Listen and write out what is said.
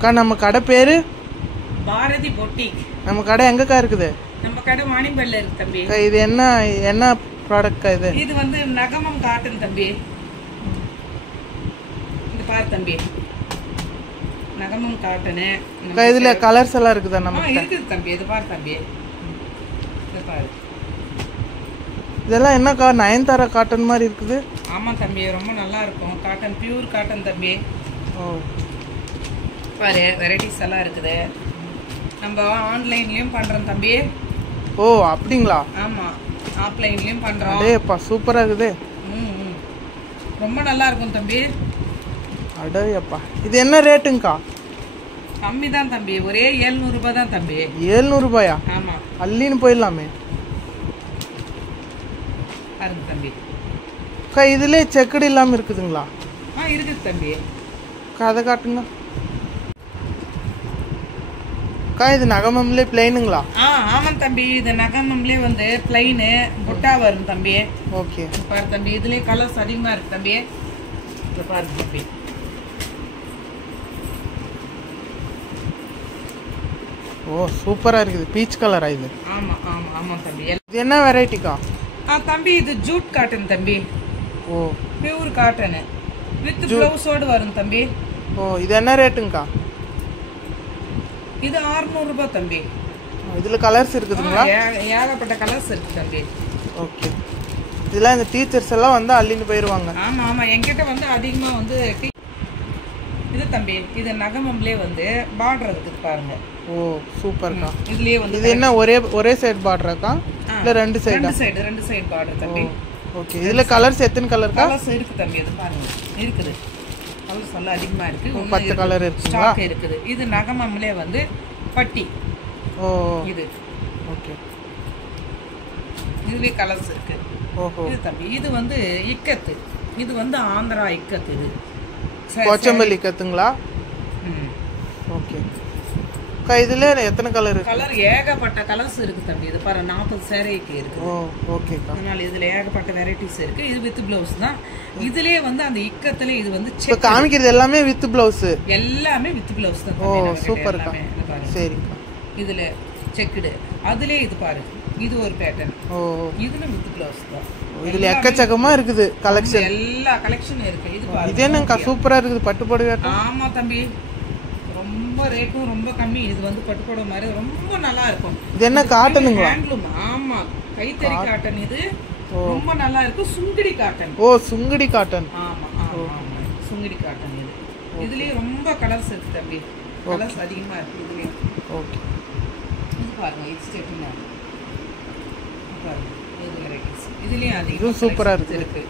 அக்கா நம்ம கடை பேரு பாரதி பொட்டிக். நம்ம கடை எங்கக்கா இருக்குது? நம்ம கடை மானிம்பல்ல இருக்கு தம்பி. இது என்ன ப்ராடக்ட்க்கா இது? இது வந்து நகமம் காட்டன் தம்பி. இந்த பாரு தம்பி, நகமம் காட்டனு. இதுல கலர்ஸ் எல்லாம் இருக்குதா? நம்ம இருக்குது தம்பி. இது பாரு தம்பி, இது பாரு. இதெல்லாம் என்னக்கா நயன்தாரா காட்டன் மாதிரி இருக்குது? ஆமா தம்பி, ரொம்ப நல்லா இருக்கும். காட்டன், பியூர் காட்டன் தம்பி. ஓ பாரு, வெரைட்டிஸ் எல்லாம் இருக்குது. நம்ம ஆன்லைன்லயும் பண்றோம் தம்பி. ஓ அப்படிங்களா? ஆமா, ஆஃப்லைன்லயும் பண்றோம். அடேப்பா சூப்பரா இருக்குது. ரொம்ப நல்லா இருக்கும் தம்பி. அடேப்பா இது என்ன ரேட்டுங்கக்கா? கம்மி தான் தம்பி, ஒரே 700 ரூபாய் தான் தம்பி. 700 ரூபாயா? ஆமா, அள்ளின்னு போயிடலாமே. பாருங்க தம்பி. அக்கா இதுல செக்குடு இல்லாம இருக்குதுங்களா? இருக்குது தம்பி. அதை காட்டுங்க. அக்கா இது நகமம்லே பிளைனுங்களா? ஆமா தம்பி, இது நகமம்லே வந்து பிளைனு புட்டா வரும் தம்பி. ஓகே பாரு தம்பி, இதுலயே கலர்ஸ் அதிகமா இருக்கு தம்பி. இத பாருங்க தம்பி. ஓ சூப்பரா இருக்குது. பீச் கலரா இது? ஆமா ஆமா ஆமா தம்பி. இது என்ன வெரைட்டிக்கா? தம்பி இது ஜூட் காட்டன் தம்பி. ஓ பியூர் காட்டன் வித் ப்ளவுஸோட வரும் தம்பி. ஓ இது என்ன ரேட்டுங்கக்கா? இது 600 ரூபாய் தம்பி. இதுல கலர்ஸ் இருக்குதுங்களா? ஏகப்பட்ட கலர்ஸ் இருக்கு தம்பி. ஓகே, இதெல்லாம் இந்த டீச்சர்ஸ் எல்லாம் வந்து அள்ளின்னு போயிருவாங்க. ஆமா ஆமா, என்கிட்ட வந்து அதிகமா வந்து இது தம்பி, இது நகமம்லே வந்து பார்டர் இருக்குது பாருங்க. ஓ சூப்பர்க்கா. இதுலயே வந்து இது என்ன ஒரே சைடு பார்டரக்கா இல்ல ரெண்டு சைடு பார்டர் தம்பி. ஓகே, இதுல கலர்ஸ் எத்தனை கலர்க்கா? கலர்ஸ் இருக்கு தம்பி. இது பாருங்க, இருக்குது. கலர்ஸ் எல்லாம் அதிகமா இருக்கு. 10 கலர் இருக்குங்களா? ஸ்டாக் இருக்குது. இது நகமம்லே வந்து பட்டி. ஓ இது ஓகே, இதுலயே கலர்ஸ் இருக்கு. ஓஹோ. இது தம்பி, இது வந்து இக்கத்து. இது வந்து ஆந்திரா இக்கத்து. இது கோச்சம்பள்ளி இக்கத்துங்களா? ஓகே அக்கா, இதுல எத்தனை கலர் இருக்கு? கலர் ஏகப்பட்ட கலர்ஸ் இருக்கு தம்பி. இது பாரு, 40 சேரீக்கு இருக்கு. ஓ ஓகேக்கா. அதனால இதுல ஏகப்பட்ட வெரைட்டிஸ் இருக்கு. இது வித் பிளவுஸ் தான். இதுலயே வந்து அந்த இக்கத்துல இது வந்து இப்ப காமிக்கிறது எல்லாமே வித் பிளவுஸ்? எல்லாமே வித் பிளவுஸ் தான். ஓ சூப்பர்க்கா. சரிக்கா. இதுல செக்குடு, அதுலயே இது பாரு, இது ஒரு பேட்டர்ன். ஓ இதுல வித் பிளவுஸ் தான். இதுல எக்கச்சக்கமா இருக்குது கலெக்ஷன். எல்லா கலெக்ஷன் இருக்கு. இது பாரு, இது என்னங்கா சூப்பரா இருக்குது. பட்டு புடவை. ஆமா தம்பி, ரொம்ப ரேட்டும் ரொம்ப கம்மி. இது வந்து பட்டு புடவை மாதிரி ரொம்ப நல்லா இருக்கும். இது என்ன காட்டனுங்களா? ஹேண்ட்லூம். ஆமா, கைத்தறி காட்டன். இது ரொம்ப நல்லா இருக்கு. சுங்கடி காட்டன். ஓ சுங்கடி காட்டன். ஆமா ஆமா, சுங்கடி காட்டன். இது இதுலயே ரொம்ப கலர்ஸ் இருக்கு தம்பி. கலர்ஸ் அதிகமா இருக்கு இதுலயே. ஓகே, இது பாருங்க, இது ஸ்டெப்பிங் பாருங்க. இது வெரைட்டிஸ் இதுலயே அதிகம் சூப்பரா இருக்கு.